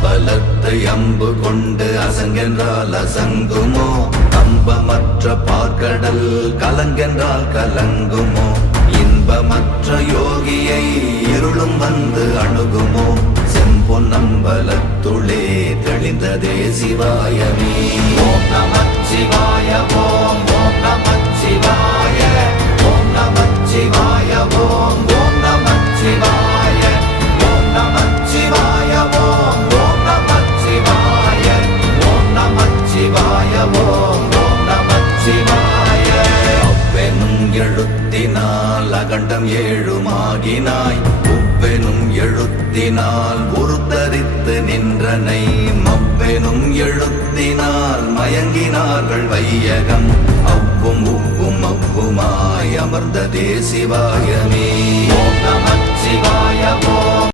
அம்பலத்தை அம்பு கொண்டு அசங்கென்றால் அசங்குமோ கம்பமற்ற பார்க்கடல் கலங்கென்றால் கலங்குமோ இன்பமற்ற யோகியை இருளும் வந்து அணுகுமோ செம்பொன்னம்பலத்துளே தெளிந்ததே சிவாயமே. ஓம் நமச்சிவாய ஓம் ஓம் நமச்சிவாய ஓம் நமச்சிவாய ஓம் ஓம் நமச்சிவாய ஓம் நமச்சிவாய ஓம் ஓம் நமச்சிவாய ஓம் நமச்சிவாய ஓம் ஓம் நமச்சிவாய. அவ்வெனும் எழுத்தினால் அகண்டம் ஏழுமாகினாய் உவ்வெனும் எழுத்தினால் உருத்தரித்து நின்றனை மவ்வெனும் எழுத்தினால் மயங்கினார்கள் வையகம் அவ்வும் உவ்வும் அவ்வுமாய் அமர்ந்ததே சிவாயமே. ஓம் நமச்சிவாய ஓம்